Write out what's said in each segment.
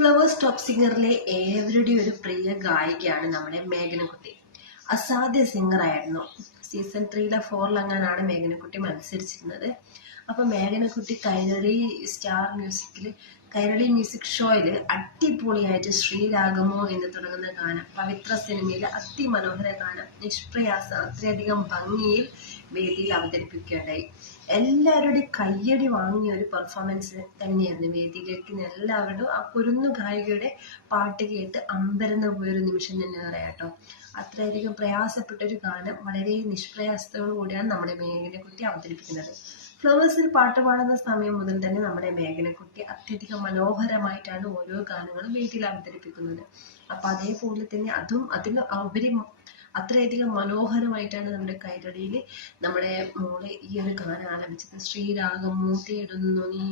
Flowers top സിംഗറിലെ ഏവരുടെയും ഒരു പ്രിയ ഗായികയാണ് നമ്മുടെ മേഘനക്കുട്ടി. അസാധ്യ സിംഗറായിരുന്നു. സീസൺ 3 4 മേഘനക്കുട്ടി മത്സരിച്ചിരുന്നത്. അപ്പോൾ മേഘനക്കുട്ടി കൈരളി മ്യൂസിക് ഷോയിൽ അടിപൊളിയായിട്ട് ശ്രീരാഗമോ എന്ന് തുടങ്ങുന്ന ഗാനം, പവിത്ര സിനിമയിലെ അതിമനോഹര ഗാനം നിഷ്പ്രയാസം അത്രയധികം ഭംഗിയിൽ വേദിയിൽ അവതരിപ്പിക്കുകയുണ്ടായി. എല്ലാവരുടെയും കയ്യടി വാങ്ങിയ ഒരു പെർഫോമൻസ് തന്നെയായിരുന്നു. വേദിയിലേക്ക് എല്ലാവരും ആ കുരുന്നു ഗായികയുടെ പാട്ട് കേട്ട് അമ്പരന്ന് പോയൊരു നിമിഷം തന്നെ പറയാട്ടോ. അത്രയധികം പ്രയാസപ്പെട്ടൊരു ഗാനം വളരെ നിഷ്പ്രയാസത്തോടു കൂടിയാണ് നമ്മുടെ മേഘനക്കുട്ടി അവതരിപ്പിക്കുന്നത്. ഫ്ലവേഴ്സിൽ പാട്ട് പാടുന്ന സമയം മുതൽ തന്നെ നമ്മുടെ മേഘനക്കുട്ടി അത്യധികം മനോഹരമായിട്ടാണ് ഓരോ ഗാനങ്ങളും വേദിയിൽ അവതരിപ്പിക്കുന്നത്. അപ്പൊ അതേപോലെ തന്നെ അതിന് ഉപരി അത്രയധികം മനോഹരമായിട്ടാണ് നമ്മുടെ കൈരളിയിൽ നമ്മുടെ മോളെ ഈ ഒരു ഗാനം ആലപിച്ചത്. ശ്രീരാഗമോ തേടുന്നു നീ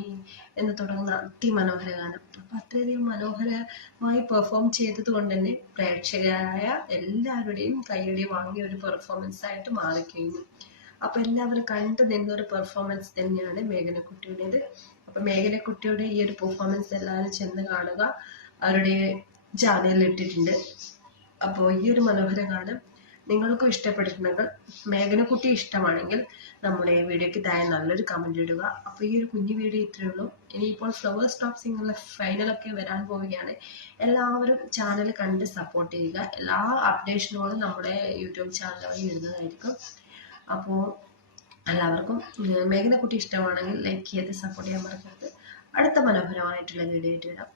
എന്ന് തുടങ്ങുന്ന അതിമനോഹര ഗാനം. അപ്പൊ അത്രയധികം മനോഹരമായി പെർഫോം ചെയ്തത് കൊണ്ട് തന്നെ പ്രേക്ഷകരായ എല്ലാവരുടെയും കൈയടി വാങ്ങിയ ഒരു പെർഫോമൻസ് ആയിട്ട് മാറിക്കഴിഞ്ഞു. അപ്പൊ എല്ലാവരും കണ്ടു നിന്നൊരു പെർഫോമൻസ് തന്നെയാണ് മേഘനക്കുട്ടിയുടേത്. അപ്പൊ മേഘനക്കുട്ടിയുടെ ഈ ഒരു പെർഫോമൻസ് എല്ലാവരും ചെന്ന് കാണുക. അവരുടെ ചാനലിൽ ഇട്ടിട്ടുണ്ട്. അപ്പോൾ ഈ ഒരു മനോഹര ഗാനം നിങ്ങൾക്കും ഇഷ്ടപ്പെട്ടിട്ടുണ്ടെങ്കിൽ, മേഘനക്കുട്ടി ഇഷ്ടമാണെങ്കിൽ നമ്മുടെ വീഡിയോക്ക് താഴെ നല്ലൊരു കമന്റ് ഇടുക. അപ്പോൾ ഈ ഒരു കുഞ്ഞു വീഡിയോ ഇത്രയേ ഉള്ളൂ. ഇനിയിപ്പോൾ ഫ്ലവേഴ്സ് ടോപ്പ് സിംഗറിലെ ഫൈനലൊക്കെ വരാൻ പോവുകയാണ്. എല്ലാവരും ചാനൽ കണ്ട് സപ്പോർട്ട് ചെയ്യുക. എല്ലാ അപ്ഡേഷനുകളും നമ്മുടെ യൂട്യൂബ് ചാനൽ വഴി ഇടുന്നതായിരിക്കും. അപ്പോൾ എല്ലാവർക്കും മേഘനക്കുട്ടി ഇഷ്ടമാണെങ്കിൽ ലൈക്ക് ചെയ്ത് സപ്പോർട്ട് ചെയ്യാൻ മറക്കരുത്. അടുത്ത മനോഹരമായിട്ടുള്ള വീഡിയോ ആയിട്ട് വരാം.